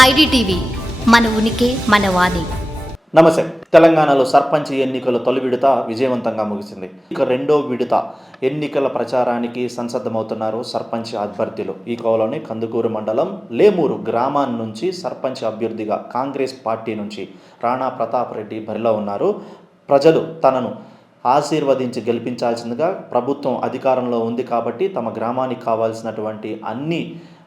IDTV మన ఉనికి మన వాణి. నమస్తే. తెలంగాణలో సర్పంచ్ ఎన్నికల తొలి విడత విజయవంతంగా ముగిసింది. ఇక రెండో విడత ఎన్నికల ప్రచారానికి సంసద్ధమవుతున్నారు సర్పంచ్ అభ్యర్థులు. ఈ కోవలోని కందుకూరు మండలం లేమూరు గ్రామాన్ని నుంచి సర్పంచ్ అభ్యర్థిగా కాంగ్రెస్ పార్టీ నుంచి రాణా ప్రతాప్ రెడ్డి బరిలో ఉన్నారు. ప్రజలు తనను ఆశీర్వదించి గెలిపించాల్సిందిగా ప్రభుత్వం అధికారంలో ఉంది కాబట్టి తమ గ్రామానికి కావాల్సినటువంటి అన్ని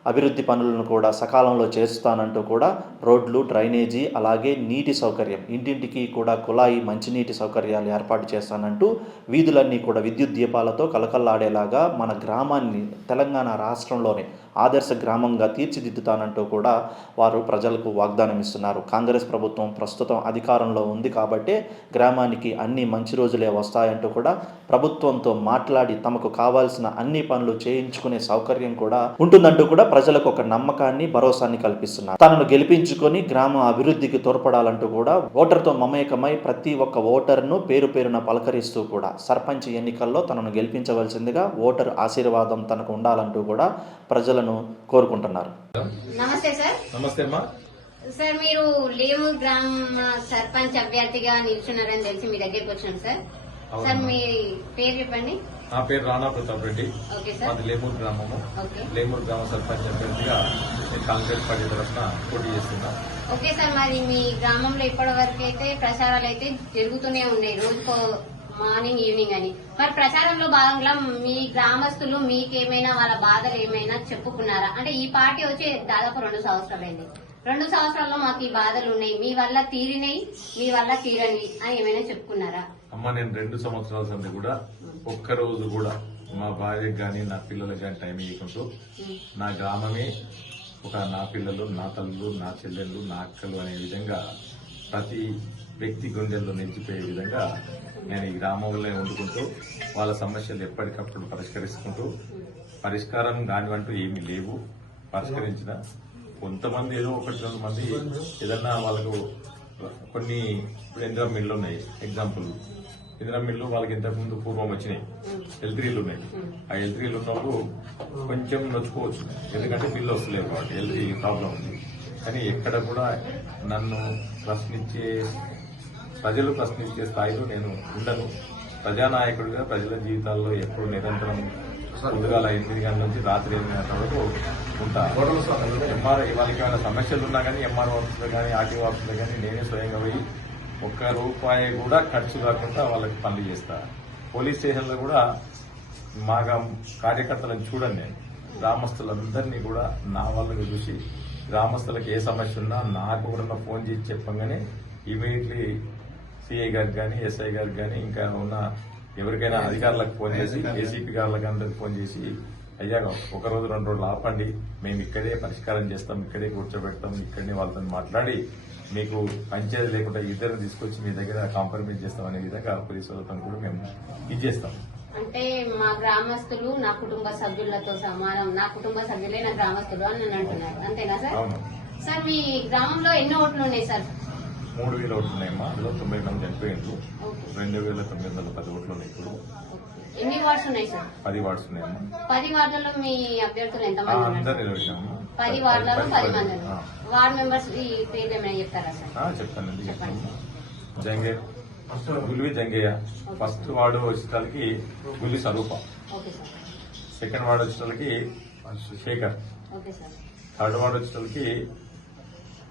అభివృద్ధి పనులను కూడా సకాలంలో చేస్తానంటూ కూడా రోడ్లు డ్రైనేజీ అలాగే నీటి సౌకర్యం ఇంటింటికి కూడా కుళాయి మంచినీటి సౌకర్యాలు ఏర్పాటు చేస్తానంటూ వీధులన్నీ కూడా విద్యుత్ దీపాలతో కలకల్లాడేలాగా మన గ్రామాన్ని తెలంగాణ రాష్ట్రంలోనే ఆదర్శ గ్రామంగా తీర్చిదిద్దుతానంటూ కూడా వారు ప్రజలకు వాగ్దానం ఇస్తున్నారు. కాంగ్రెస్ ప్రభుత్వం ప్రస్తుతం అధికారంలో ఉంది కాబట్టి గ్రామానికి అన్ని మంచి రోజులే వస్తాయంటూ కూడా ప్రభుత్వంతో మాట్లాడి తమకు కావాల్సిన అన్ని పనులు చేయించుకునే సౌకర్యం కూడా ఉంటుందంటూ కూడా ప్రజలకు ఒక నమ్మకాన్ని భరోసాన్ని కల్పిస్తున్నారు. తనను గెలిపించుకొని గ్రామ అభివృద్ధికి తోడ్పడాలంటూ కూడా ఓటర్తో మమేకమై ప్రతి ఒక్క ఓటర్ను పేరు పేరున పలకరిస్తూ కూడా సర్పంచ్ ఎన్నికల్లో తనను గెలిపించవలసిందిగా ఓటర్ ఆశీర్వాదం తనకు ఉండాలంటూ కూడా ప్రజల ప్రజలను కోరుకుంటున్నారు. నమస్తే సార్. నమస్తే అమ్మా. సార్ మీరు లేము గ్రామ సర్పంచ్ అభ్యర్థిగా నిల్చున్నారని తెలిసి మీ దగ్గరికి వచ్చాను సార్. సార్ మీ పేరు చెప్పండి. నా పేరు రాణా ప్రతాప్ రెడ్డి. Okay sir. మాది లేమూరు గ్రామము. ఓకే. లేమూరు గ్రామ సర్పంచ్ అభ్యర్థిగా నేను కాంగ్రెస్ పార్టీ తరఫున పోటీ చేస్తున్నా. ఓకే సార్ మరి మీ గ్రామంలో ఇప్పటి వరకు అయితే ప్రచారాలు అయితే జరుగుతూనే ఉన్నాయి. రోజుకో మార్నింగ్ ఈవినింగ్ అని. మరి ప్రచారంలో భాగంగా మీ గ్రామస్తులు మీకేమైనా వాళ్ళ బాధలు ఏమైనా చెప్పుకున్నారా? అంటే ఈ పార్టీ వచ్చి దాదాపు రెండు సంవత్సరాలైంది. రెండు సంవత్సరాల్లో మాకు ఈ బాధలు ఉన్నాయి. మీ వల్ల తీరినాయి మీ వల్ల తీరనివి అని ఏమైనా చెప్పుకున్నారా? అమ్మ నేను రెండు సంవత్సరాల సంది కూడా ఒక్క రోజు కూడా మా భార్యకు కానీ నా పిల్లలకు కానీ టైం ఇవ్వకుంటూ నా గ్రామమే ఒక నా పిల్లలు నా తల్లులు నా చెల్లెళ్ళు నా అక్కలు అనే విధంగా ప్రతి వ్యక్తి గుండెల్లో నిలిచిపోయే విధంగా నేను ఈ గ్రామంలోనే వండుకుంటూ వాళ్ళ సమస్యలు ఎప్పటికప్పుడు పరిష్కరించుకుంటూ పరిష్కారం కానివంటూ ఏమీ లేవు. పరిష్కరించిన కొంతమంది ఏదో ఒకటి రెండు మంది ఏదన్నా వాళ్ళకు కొన్ని ఇప్పుడు ఇందిరా మిల్లు ఉన్నాయి. ఎగ్జాంపుల్ ఇందిరా మిల్లు వాళ్ళకి ఇంతకుముందు పూర్వం వచ్చినాయి. ఎల్త్రీలు ఉన్నాయి. ఆ ఎల్త్రీలు ఉన్నప్పుడు కొంచెం నొచ్చుకోవచ్చు. ఎందుకంటే బిల్లు వస్తలేదు కాబట్టి. ఎల్త్రీ ప్రాబ్లం ఉంది. కానీ ఎక్కడ కూడా నన్ను ప్రశ్నించే ప్రజలు ప్రశ్నించే స్థాయిలో నేను ఉండను. ప్రజానాయకుడిగా ప్రజల జీవితాల్లో ఎప్పుడు నిరంతరం పొద్దుగాల ఎనిమిది గంటల నుంచి రాత్రి ఎనిమిది గంటల వరకు ఉంటాను ఎంఆర్ వాళ్ళకి ఏమైనా సమస్యలు ఉన్నా కానీ ఎంఆర్ఓ ఆఫీసులో కానీ ఆర్టీఓ ఆఫీసులో కానీ నేనే స్వయంగా పోయి ఒక్క రూపాయి కూడా ఖర్చు కాకుండా వాళ్ళకి పనులు చేస్తా. పోలీస్ స్టేషన్లో కూడా మాగా కార్యకర్తలను చూడండి నేను. గ్రామస్తులందరినీ కూడా నా వాళ్ళని చూసి గ్రామస్తులకు ఏ సమస్య ఉన్నా నాకు కూడా ఫోన్ చేసి చెప్పంగానే ఇమీడియట్లీ సిఐ గారికి కానీ ఎస్ఐ గారికి కానీ ఇంకా ఉన్న ఎవరికైనా అధికారులకు ఫోన్ చేసి ఏసీపీ గారులకు అందరికి ఫోన్ చేసి అయ్యా ఒక రోజు రెండు రోజులు ఆపండి మేము ఇక్కడే పరిష్కారం చేస్తాం ఇక్కడే కూర్చోబెడతాం ఇక్కడనే వాళ్ళతో మాట్లాడి మీకు పంచాయతీ లేకుండా ఇద్దరు తీసుకొచ్చి మీ దగ్గర కాంప్రమైజ్ చేస్తాం అనే విధంగా పోలీసు వాళ్ళతో కూడా మేము ఇది చేస్తాం అంటే మా గ్రామస్తులు నా కుటుంబ సభ్యులతో సమానం నా కుటుంబ సభ్యులే నా గ్రామస్తులు అని నన్ను అంటున్నారు. అంతేనా సార్? సార్ మీ గ్రామంలో ఎన్ని ఓట్లు ఉన్నాయి సార్? మూడు వేల ఓట్లు ఉన్నాయమ్మా. అందులో తొంభై మంది చనిపోయిండ్రు ఓకే. రెండు వేల తొమ్మిది వందల పది ఓట్లు ఉన్నాయి ఇప్పుడు. ఎన్ని వార్డ్స్ ఉన్నాయి సార్? పది వార్డ్స్ ఉన్నాయమ్మా. పది వార్డులలో మీ అభ్యర్థులు ఎంతమంది ఉన్నారు అందరు? నిలబెట్టాము పది వార్డులలో పది మంది. వార్డ్ మెంబర్స్ ఈ పేర్లు ఏమైనా చెప్తారా సార్? చెప్తానండి చెప్తాను జంగే. గులివి జంగయ్య. ఫస్ట్ వార్డు వచ్చేసరికి Guli Swaroopa okay sir. Second ward వచ్చేసరికి Shekhar. Okay sir. Third ward వచ్చేసరికి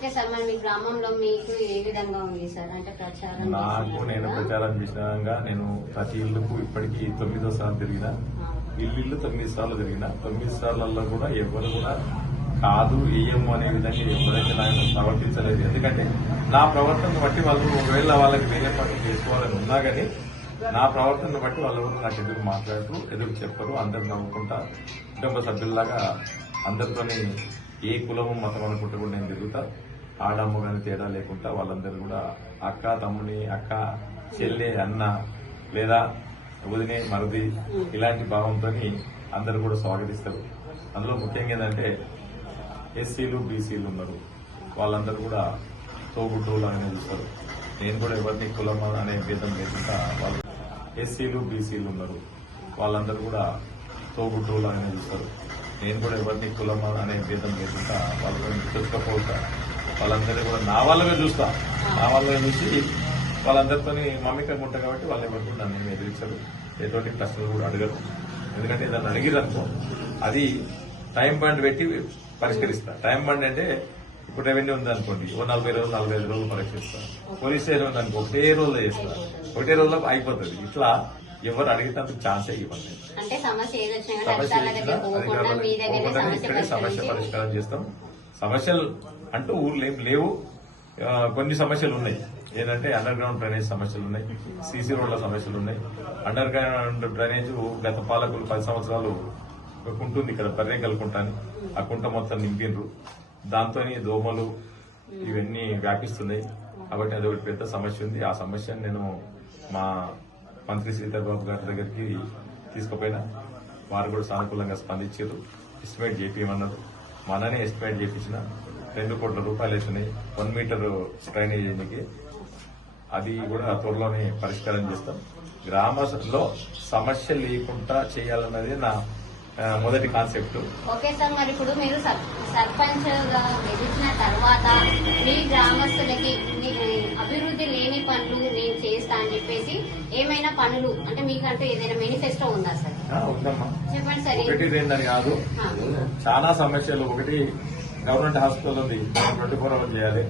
ఓకే సార్ మరి మీ గ్రామంలో మీకు ఏ విధంగా ఉంది సార్? అంటే ప్రచారం నాకు నేను? ప్రచారం చేసినాగా నేను ప్రతి ఇల్లుకు ఇప్పటికీ తొమ్మిదో సార్లు తిరిగిన. ఇల్లు ఇల్లు తొమ్మిది సార్లు తిరిగిన. తొమ్మిది సార్లలో కూడా ఎవరు కూడా కాదు ఏయము అనే విధంగా ఎవరైతే నాకు ప్రవర్తించలేదు. ఎందుకంటే నా ప్రవర్తన బట్టి వాళ్ళు ఒకవేళ వాళ్ళకి వేరే పనులు చేసుకోవాలని ఉన్నా కానీ నా ప్రవర్తన బట్టి వాళ్ళు నాకు ఎదురు మాట్లాడుతూ ఎదురు చెప్పరు అందరు నవ్వుకుంటా కుటుంబ సభ్యుల్లాగా అందరితోని ఏ కులము మతం అనుకుంటూ కూడా నేను తిరుగుతా. ఆడమ్మ కానీ తేడా లేకుండా వాళ్ళందరూ కూడా అక్క తమ్ముని అక్క చెల్లె అన్న లేదా వదినే మరది ఇలాంటి భావంతో అందరూ కూడా స్వాగతిస్తారు. అందులో ముఖ్యంగా ఏంటంటే ఎస్సీలు బీసీలు ఉన్నారు. వాళ్ళందరూ కూడా తోబుట్టువులు అని చూస్తారు. నేను కూడా ఎవరిని కులం అనే భేదం లేకుండా వాళ్ళు ఎస్సీలు బీసీలు ఉన్నారు. వాళ్ళందరూ కూడా తోబుట్టువులు అని చూస్తారు. నేను కూడా ఎవరిని కులం అనే భేదం లేకుండా వాళ్ళతో గుర్తుకపోతా వాళ్ళందరూ కూడా నా వాళ్ళగా చూస్తా. నా వాళ్ళగా చూసి వాళ్ళందరితో మమ్మికంగా ఉంటా కాబట్టి వాళ్ళు ఎవరు నన్ను ఏమి ఎదిరించరు. ఎటువంటి ప్రశ్నలు కూడా అడగరు. ఎందుకంటే దాన్ని అడిగిరనుకో అది టైం బండ్ పెట్టి పరిష్కరిస్తా. టైం బండ్ అంటే ఇప్పుడు రెవెన్యూ ఉంది అనుకోండి ఓ నలభై రోజులు నలభై ఐదు రోజులు పరీక్షిస్తా పోలీస్ స్టేషన్ ఉంది అనుకో ఒకటే రోజులో చేస్తా. ఒకటే రోజులో అయిపోతుంది. ఇట్లా ఎవరు అడిగేటందుకు ఛాన్సే ఇవ్వండి సమస్య సమస్య అధికారుల పరిష్కారం చేస్తాం. సమస్యలు అంటూ ఊర్లో ఏం లేవు. కొన్ని సమస్యలు ఉన్నాయి. ఏంటంటే అండర్ గ్రౌండ్ డ్రైనేజ్ సమస్యలు ఉన్నాయి. సీసీ రోడ్ల సమస్యలు ఉన్నాయి. అండర్ గ్రౌండ్ డ్రైనేజ్ గత పాలకులు పది సంవత్సరాలు ఒక కుంట ఉంది ఇక్కడ బర్రెంగల్ కుంట అని. ఆ కుంట మొత్తం నింపిండ్రు దాంతో దోమలు ఇవన్నీ వ్యాపిస్తున్నాయి. కాబట్టి అది ఒకటి పెద్ద సమస్య ఉంది. ఆ సమస్యను నేను మా మంత్రి శ్రీధర్ గారి దగ్గరికి తీసుకుపోయినా. వారు కూడా సానుకూలంగా స్పందించారు. ఎస్టిమేట్ చేపించమన్నారు మననే ఎస్టిమేట్ చేపించిన. రెండు కోట్ల రూపాయలు అవుతున్నాయి వన్ మీటర్ డ్రైనేజ్ చేయడానికి అది కూడా త్వరలోనే పరిష్కారం చేస్తాం. గ్రామంలో సమస్య లేకుండా చేయాలన్నది నా మొదటి కాన్సెప్ట్ ఓకే సార్ మరి ఇప్పుడు మీరు సర్- సర్పంచ్గా గెలిచిన తర్వాత మీ గ్రామస్తులకి అభివృద్ధి లేని పనులు నేను చేస్తా అని చెప్పేసి ఏమైనా పనులు అంటే మీకంటూ ఏదైనా మేనిఫెస్టో ఉందా సార్? ఉందమ్మా. చెప్పండి సార్ ఒకటి రెండని కాదు. చాలా సమస్యలు. ఒకటి గవర్నమెంట్ హాస్పిటల్ ఉంది. ట్వంటీ ఫోర్ అవర్స్ చేయాలి.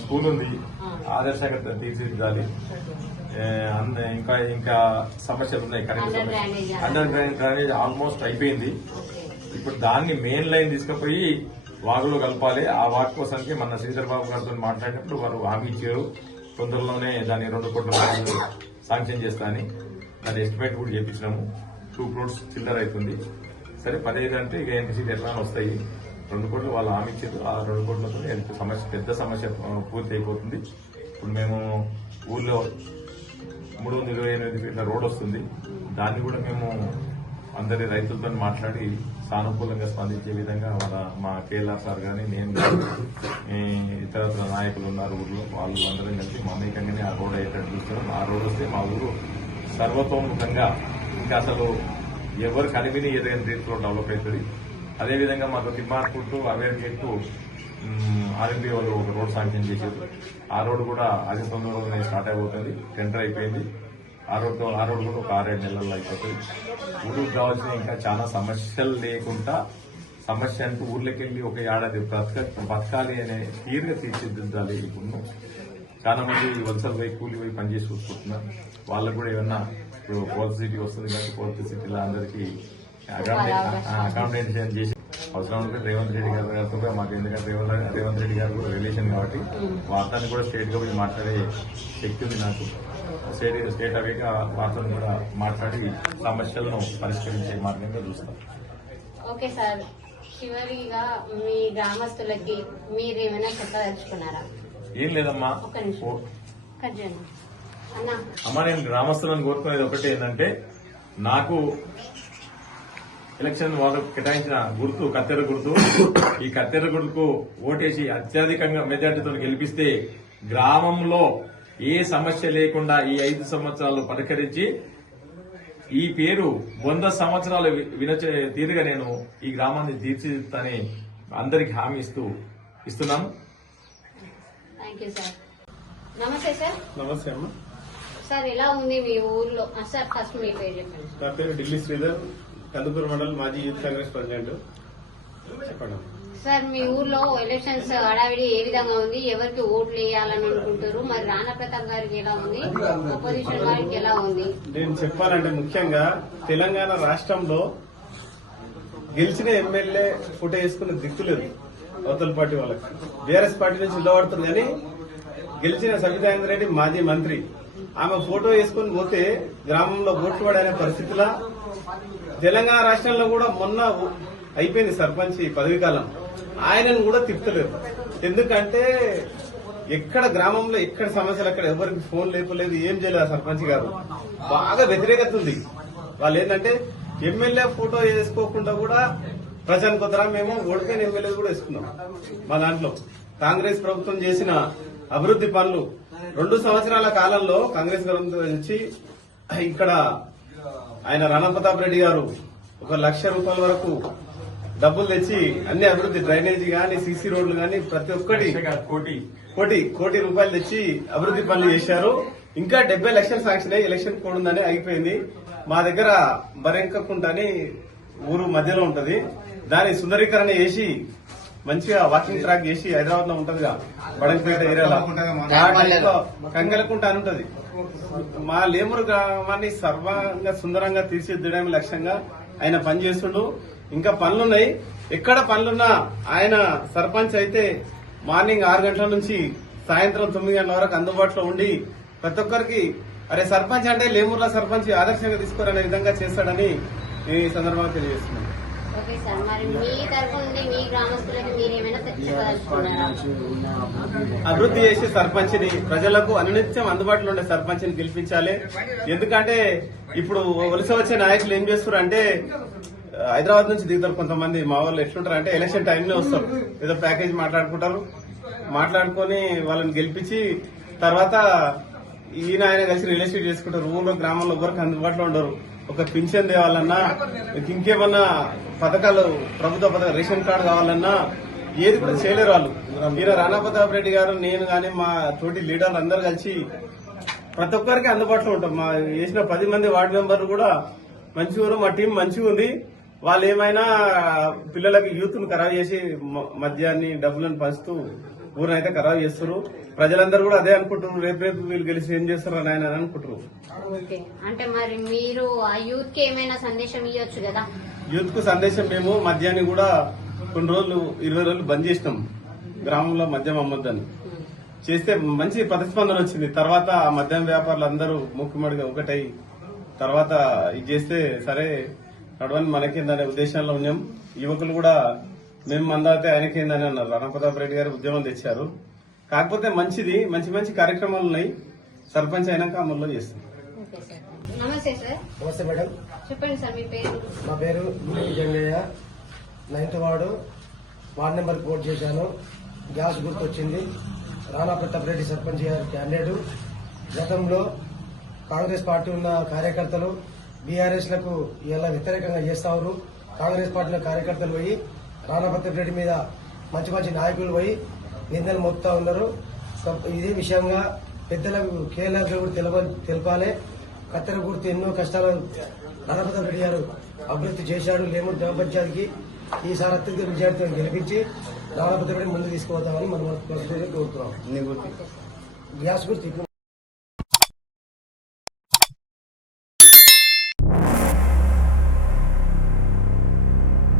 స్కూల్ ఉంది. ఆదర్శంగా తీర్చిదిద్దాలి. ఇంకా ఇంకా సమస్యలు ఉన్నాయి current. Under drainage drainage almost అయిపోయింది. ఇప్పుడు దాన్ని మెయిన్ లైన్ తీసుకుపోయి వాగులో కలపాలి. ఆ వాగు కోసానికి మన శ్రీధర్ బాబు గారితో మాట్లాడినప్పుడు వారు హామీ ఇచ్చారు. తొందరలోనే దాన్ని రెండు కోట్ల రూపాయలు శాంక్షన్ చేస్తా అని. దాని ఎస్టిమేట్ కూడా చేపించినాము. టూ క్రోడ్స్ చిల్లర అవుతుంది. సరే పదిహేను అంటే ఇక ఎన్టీసీ ఎట్లా వస్తాయి? రెండు కోట్లు వాళ్ళు హామీ ఇచ్చారు ఆ రెండు కోట్లతో ఎంత సమస్య పెద్ద సమస్య పూర్తి అయిపోతుంది. ఇప్పుడు మేము ఊళ్ళో మూడు వందల ఇరవై ఎనిమిది ఫీట్ల రోడ్ వస్తుంది. దాన్ని కూడా మేము అందరి రైతులతో మాట్లాడి సానుకూలంగా స్పందించే విధంగా వాళ్ళ మా కేఎల్ఆర్ సార్ కానీ నేను ఇతర ఇతరత్ర నాయకులు ఉన్నారు ఊర్లో. వాళ్ళు అందరం కలిసి మమేకంగానే ఆ రోడ్ అయ్యేటట్టు చూస్తున్నాం. ఆ రోడ్ వస్తే మా ఊరు సర్వతోముఖంగా ఇంకా అసలు ఎవరు కనివిని ఏదైనా రీతిలో డెవలప్ అవుతుంది. అదేవిధంగా మాకు తిమ్మార్పూర్ టు అవేర్ గేట్ టు ఆర్ఎంపీ వాళ్ళు ఒక రోడ్ శాంక్షన్ చేశారు. ఆ రోడ్ కూడా అదే తొందరలోనే స్టార్ట్ అయిపోతుంది టెండర్ అయిపోయింది. ఆ రోడ్ ఆ రోడ్ కూడా ఒక ఆరేడు నెలల్లో అయిపోతుంది. ఊరికి కావాల్సిన ఇంకా చాలా సమస్యలు లేకుండా సమస్య అంటూ ఊర్లోకి వెళ్ళి ఒక ఏడాది బ్రతక బతకాలి అనే తీరుగా తీర్చిదిద్దాలి ఇప్పుడు చాలా మంది వలసలు పోయి కూలి పోయి పనిచేసి కూర్చుంటున్నారు. వాళ్ళకు కూడా ఏమన్నా ఇప్పుడు పోర్ట్ సిటీ వస్తుంది కాబట్టి పోర్ట్ సిటీలో అందరికీ అకామిడేషన్ చేసి అవసరం ఉంటే రేవంత్ రెడ్డి గారు గారితో మాకు ఎందుకంటే రేవంత్ రేవంత్ రెడ్డి గారు కూడా రిలేషన్ కాబట్టి వార్తని కూడా స్టేట్గా పోయి మాట్లాడే శక్తి ఉంది నాకు. స్టేట్ స్టేట్ అవేగా వార్తను కూడా మాట్లాడి సమస్యలను పరిష్కరించే మార్గంగా చూస్తాం. Okay sir. చివరిగా మీ గ్రామస్తులకి మీరు ఏమైనా చెప్పదలుచుకున్నారా ఏం లేదమ్మా. అమ్మ నేను గ్రామస్తులను కోరుకునేది ఒకటి ఏంటంటే నాకు ఎలక్షన్ వాళ్ళు కేటాయించిన గుర్తు కత్తెర గుర్తు. ఈ కత్తెర గుర్తుకు ఓటేసి అత్యధికంగా మెజార్టీతో గెలిపిస్తే గ్రామంలో ఏ సమస్య లేకుండా ఈ ఐదు సంవత్సరాలు పరికరించి ఈ పేరు వంద సంవత్సరాలు వినచే తీరుగా నేను ఈ గ్రామాన్ని తీర్చిదిద్దుతానని అందరికి హామీ ఇస్తూ ఇస్తున్నాను నమస్తే సార్ నమస్తే అమ్మ. సార్ ఎలా ఉంది మీ ఊర్లో? సార్ ఫస్ట్ మీ పేరు చెప్పండి. నా పేరు ఢిల్లీ శ్రీధర్. కందుకూరు మండల్ మాజీ యూత్ కాంగ్రెస్ ప్రెసిడెంట్. చెప్పండి. సార్ మీ ఊర్లో ఎలక్షన్స్ హడావిడి ఏ విధంగా ఉంది? ఎవరికి ఓట్లు వేయాలని అనుకుంటారు మరి రాణా ప్రతాప్ గారికి ఎలా ఉంది? అపోజిషన్ వారికి ఎలా ఉంది? నేను చెప్పాలంటే ముఖ్యంగా తెలంగాణ రాష్ట్రంలో గెలిచిన ఎమ్మెల్యే ఫోటో వేసుకున్న దిక్కులేదు అవతల పార్టీ వాళ్ళకి. బీఆర్ఎస్ పార్టీ నుంచి నిలబడుతుంది కానీ గెలిచిన సబితానంద రెడ్డి మాజీ మంత్రి. ఆమె ఫోటో వేసుకుని పోతే గ్రామంలో ఓట్లు పడే పరిస్థితిలా తెలంగాణ రాష్ట్రంలో కూడా మొన్న అయిపోయింది సర్పంచ్ పదవి కాలం. ఆయనను కూడా తిప్పలేరు ఎందుకంటే ఎక్కడ గ్రామంలో ఎక్కడ సమస్యలు అక్కడ ఎవరికి ఫోన్ లేపలేదు ఏం చేయలేదు సర్పంచ్ గారు. బాగా వ్యతిరేకత ఉంది వాళ్ళు ఏంటంటే ఎమ్మెల్యే ఫోటో వేసుకోకుండా కూడా ప్రచారం కొద్దరా మేము ఓడిపోయిన ఎమ్మెల్యే కూడా వేసుకున్నాం మా దాంట్లో. కాంగ్రెస్ ప్రభుత్వం చేసిన అభివృద్ధి పనులు రెండు సంవత్సరాల కాలంలో కాంగ్రెస్ ప్రభుత్వం వచ్చి ఇక్కడ ఆయన రాణా ప్రతాప్ రెడ్డి గారు ఒక లక్ష రూపాయల వరకు డబ్బులు తెచ్చి అన్ని అభివృద్ధి డ్రైనేజీ గాని సీసీ రోడ్లు గాని ప్రతి ఒక్కటి కోటి. కోటి కోటి రూపాయలు తెచ్చి అభివృద్ధి పనులు చేశారు. ఇంకా డెబ్బై లక్షలు శాంక్షన్ అయ్యి ఎలక్షన్ కోడ్ ఉందని ఆగిపోయింది. మా దగ్గర బరెంకకుంట అని ఊరు మధ్యలో ఉంటది. దాని సుందరీకరణ చేసి మంచిగా వాకింగ్ ట్రాక్ చేసి హైదరాబాద్లో ఉంటదిగా బడంపేట ఏరియాలో. కంగలకుంట అని ఉంటది. మా లేమురు గ్రామాన్ని సర్వంగా సుందరంగా తీర్చిదిద్దడమే లక్ష్యంగా ఆయన పనిచేస్తుండు. ఇంకా పనులున్నాయి. ఎక్కడ పనులున్నా ఆయన సర్పంచ్ అయితే మార్నింగ్ ఆరు గంటల నుంచి సాయంత్రం తొమ్మిది గంటల వరకు అందుబాటులో ఉండి ప్రతి ఒక్కరికి అరే సర్పంచ్ అంటే లేమూర్ల సర్పంచ్ ఆదర్శంగా తీసుకోరనే విధంగా చేస్తాడని నేను ఈ సందర్భంగా తెలియజేస్తున్నాను. అభివృద్ధి చేసే సర్పంచ్ని ప్రజలకు అనునిత్యం అందుబాటులో ఉండే సర్పంచ్ని గెలిపించాలి. ఎందుకంటే ఇప్పుడు వలస వచ్చే నాయకులు ఏం చేస్తారు అంటే హైదరాబాద్ నుంచి దిగుతారు కొంతమంది. మా వాళ్ళు ఎట్లుంటారు అంటే ఎలక్షన్ టైంలో వస్తారు. ఏదో ప్యాకేజ్ మాట్లాడుకుంటారు. మాట్లాడుకొని వాళ్ళని గెలిపించి తర్వాత ఈయన ఆయన కలిసి రియల్ ఎస్టేట్ చేసుకుంటారు. ఊళ్ళో గ్రామంలో ఎవరికి అందుబాటులో ఉండరు. ఒక పింఛన్ తేవాలన్నా ఇంకేమన్నా పథకాలు ప్రభుత్వ పథకాలు రేషన్ కార్డు కావాలన్నా ఏది కూడా చేయలేరు వాళ్ళు. ఈయన రాణా ప్రతాప్ రెడ్డి గారు నేను గాని మా తోటి లీడర్లు అందరు కలిసి ప్రతి ఒక్కరికి అందుబాటులో ఉంటాం. మా వేసిన పది మంది వార్డు మెంబర్లు కూడా మంచిగా మా టీం మంచిగా ఉంది. వాళ్ళు ఏమైనా పిల్లలకి యూత్ను ఖరాబ్ చేసి మద్యాన్ని డబ్బులను పంచుతూ ఊరినైతే ఖరాబ్ చేస్తారు ప్రజలందరూ కూడా అదే అనుకుంటున్నారు. రేపు రేపు వీళ్ళు గెలిచి ఏం చేస్తారు అని ఆయన అనుకుంటున్నారు అంటే మరి మీరు ఆ యూత్కి ఏమైనా సందేశం ఇవ్వచ్చు కదా? యూత్కు సందేశం మేము మద్యాన్ని కూడా కొన్ని రోజులు ఇరవై రోజులు బంద్ చేసినాం. గ్రామంలో మద్యం అమ్మొద్దని. చేస్తే మంచి ప్రతిస్పందన వచ్చింది. తర్వాత ఆ మద్యం వ్యాపారులు అందరూ ముక్కుమడిగా ఒకటై తర్వాత ఇది చేస్తే సరే నడవని మనకేందనే ఉద్దేశంలో ఉన్నాం. యువకులు కూడా మేము మందాతే ఆయనకేందని అన్నారు. రాణా ప్రతాప్ రెడ్డి గారు ఉద్యమం తెచ్చారు. కాకపోతే మంచిది మంచి మంచి కార్యక్రమాలు ఉన్నాయి. సర్పంచ్ అయినాక అమల్లో చేస్తాం. Okay sir. నమస్తే సార్. నమస్తే మేడం. చెప్పండి సార్ మీ పేరు? నా పేరు Jangaiah. Ninth ward ward number port చేశాను. గ్యాస్ గుర్తొచ్చింది. రానా ప్రతాప్ రెడ్డి సర్పంచ్ గారి క్యాండిడేట్. గతంలో కాంగ్రెస్ పార్టీ ఉన్న కార్యకర్తలు బీఆర్ఎస్లకు ఇలా వ్యతిరేకంగా చేస్తారు కాంగ్రెస్ పార్టీలో కార్యకర్తలు పోయి రాణా ప్రతాప్ రెడ్డి మీద మంచి మంచి నాయకులు పోయి నిందలు మోపుతా ఉన్నారు. ఇదే విషయంగా పెద్దలకు కేరళకు కూడా తెలప తెలపాలి. కత్తెర గుర్తు ఎన్నో కష్టాలు రాణాప్రతాప్ రెడ్డి గారు అభివృద్ధి చేశాడు. లేమూరు గ్రామ పంచాయతీకి ఈసారి అత్యధిక విజయార్థులను గెలిపించి రెడ్డి ముందు తీసుకుపోతామని మనం కోరుతున్నాం. గ్యాస్ ఇప్పుడు